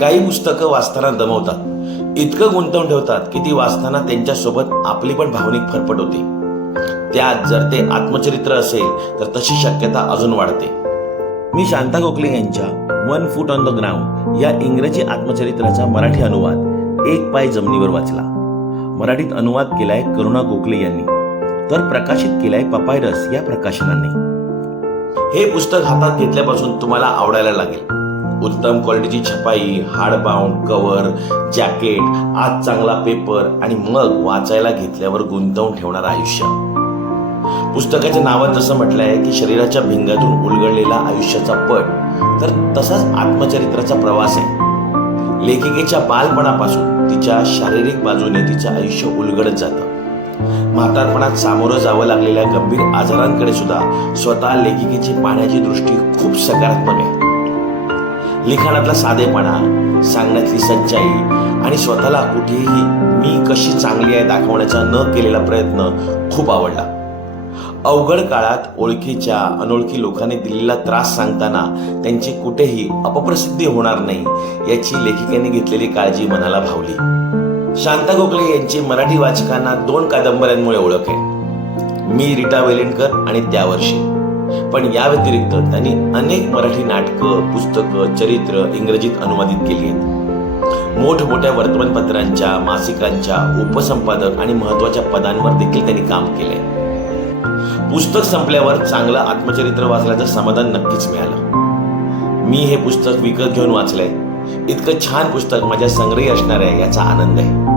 काही पुस्तकं वाचताना दमवतात. इतकं गुंतवून ठेवतात की ती वाचताना त्यांच्यासोबत आपली पण भावनिक फरफट होते. त्यात जर ते आत्मचरित्र असेल तर तशी शक्यता अजून वाढते. मी शांता गोखले यांच्या one foot on the ground या इंग्रजी आत्मचरित्राचा मराठी अनुवाद एक पाय जमिनीवर वाचला. मराठीत अनुवाद केलाय करुणा गोखले यांनी तर प्रकाशित केलाय पपायरस या प्रकाशनाने. हे पुस्तक हातात घेतल्यापासून तुम्हाला आवडायला लागेल. उत्तम क्वालिटीची छपाई हार्डबाउंड कवर जॅकेट आज चांगला पेपर आणि मग वाचायला घेतल्यावर गुंतवून ठेवणार आयुष्य. पुस्तकाच्या नावात जसं म्हटलंय की शरीराच्या भिंगातून उलगडलेला आयुष्याचा पट तर तसाच आत्मचरित्राचा प्रवास आहे. लेखिकेच्या बालपणापासून तिच्या शारीरिक बाजूने तिचं आयुष्य उलगडत जातं. म्हातारपणात सामोरं जावं लागलेल्या गंभीर आजारांकडे सुद्धा स्वतः लेखिकेची पाहण्याची दृष्टी खूप सकारात्मक आहे. लिखाणातला साधेपणा सांगण्यातली सच्चाई आणि स्वतःला कुठेही मी कशी चांगली आहे दाखवण्याचा न केलेला प्रयत्न खूप आवडला. अवघड काळात ओळखीच्या अनोळखी लोकांनी दिलेला त्रास सांगताना त्यांची कुठेही अपप्रसिद्धी होणार नाही याची लेखिकेने घेतलेली काळजी मनाला भावली. शांता गोखले यांची मराठी वाचकांना दोन कादंबऱ्यांमुळे ओळख आहे. मी रीटा वेलिंडकर आणि त्यावर्षी पण या व्यतिरिक्त त्यांनी अनेक मराठी नाटकं पुस्तकं चरित्र इंग्रजीत अनुवादित केली आहेत. मोठमोठ्या वर्तमानपत्रांच्या मासिकांच्या उपसंपादक आणि महत्त्वाच्या पदांवर देखील त्यांनी काम केलंय. पुस्तक संपल्यावर चांगलं आत्मचरित्र वाचल्याचं समाधान नक्कीच मिळालं. मी हे पुस्तक विकत घेऊन वाचलंय. इतकं छान पुस्तक माझ्या संग्रही असणार आहे याचा आनंद आहे.